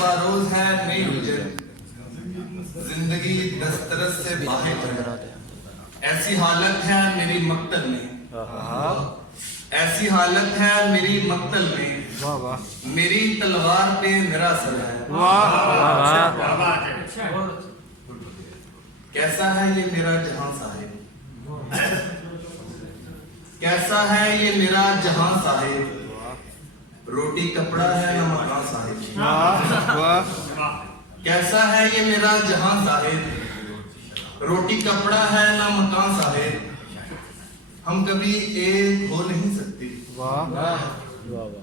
Borrows है नई उलझन, जिंदगी दस्तरस से बाहर, ऐसी हालत है मेरी मक्तल में, ऐसी हालत है मेरी मक्तल में, मेरी तलवार पे मेरा सर है। कैसा है ये मेरा जहां साहिब, कैसा है ये मेरा जहां साहिब, रोटी कपड़ा है न मकान साहिब। कैसा है ये मेरा जहां साहिब, रोटी कपड़ा है न मकान साहिब, हम कभी एक हो नहीं सकते,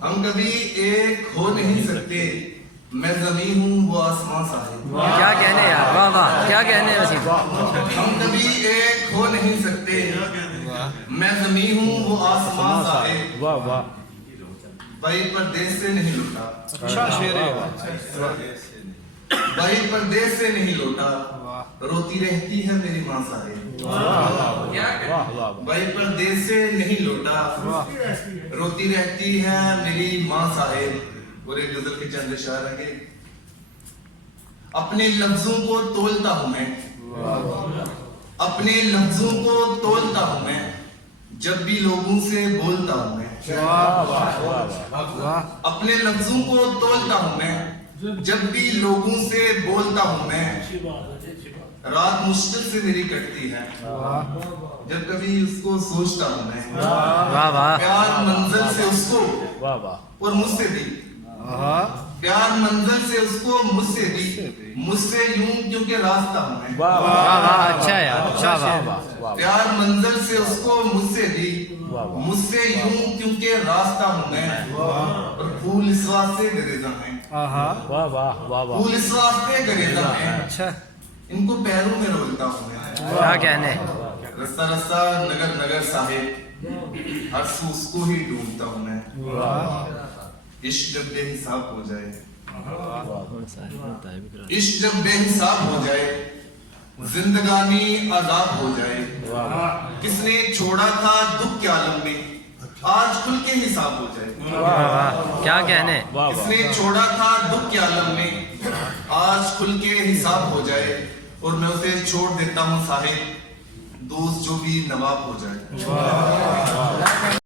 हम कभी एक हो नहीं सकते, मैं जमीन हूँ वो आसमां साहिब। क्या कहने यार, वाह वाह, क्या कहने रसीद। हम कभी एक हो नहीं सकते, मैं जमीन हूँ वो आसमां साहिब। वाह वाह, भाई परदेश से नहीं लौटा, अच्छा शेर है। भाई परदेश से नहीं लौटा, रोती रहती है मेरी माँ साहिब। वाह वाह, भाई परदेश से नहीं लौटा, रोती रहती है मेरी माँ साहिब। और एक गजल के चंद शेर आगे, अपने लफ्जों को तोलता हूँ मैं, अपने लफ्जों को तोलता हूँ मैं, जब भी लोगों से बोलता हूँ मैं। अपने लफ्जों को तोलता हूँ मैं, जब भी लोगों से बोलता हूँ मैं। रात मुश्किल से मेरी कटती है, जब कभी उसको सोचता हूँ मैं। वाह वाह, प्यार मंजिल से उसको वाह वाह, और मुझसे भी, प्यार मंजिल से उसको मुझसे भी, मुझसे यूं क्योंकि रास्ता हूँ मैं। वाह वाह वाह, अच्छा यार, अच्छा वाह। वाह, प्यार मंजिल से उसको मुझसे भी, मुझसे यूं क्योंकि रास्ता हूँ मैं। और फूल इस वास्ते गरेजा है, वाह वाह, वाह फूल इस वास्ते गरेजा है, अच्छा, इनको पैरों में रोलता हूँ मैं। क्या कहने। रस्ता रस्ता नगर नगर साहिब, हर सू उसको ही ढूंढता हूँ मैं। इश्क जब बेहिसाब हो जाए, इश्क जब बेहिसाब हो जाए, जिंदगानी आजाद हो जाए। किसने छोड़ा था दुख के आलम में, आज खुल के हिसाब हो जाए। वाह वाह, क्या कहने। किसने छोड़ा था दुख के आलम में, आज खुल के हिसाब हो जाए। और मैं उसे छोड़ देता हूँ साहिब, दोस्त जो भी नवाब हो जाए।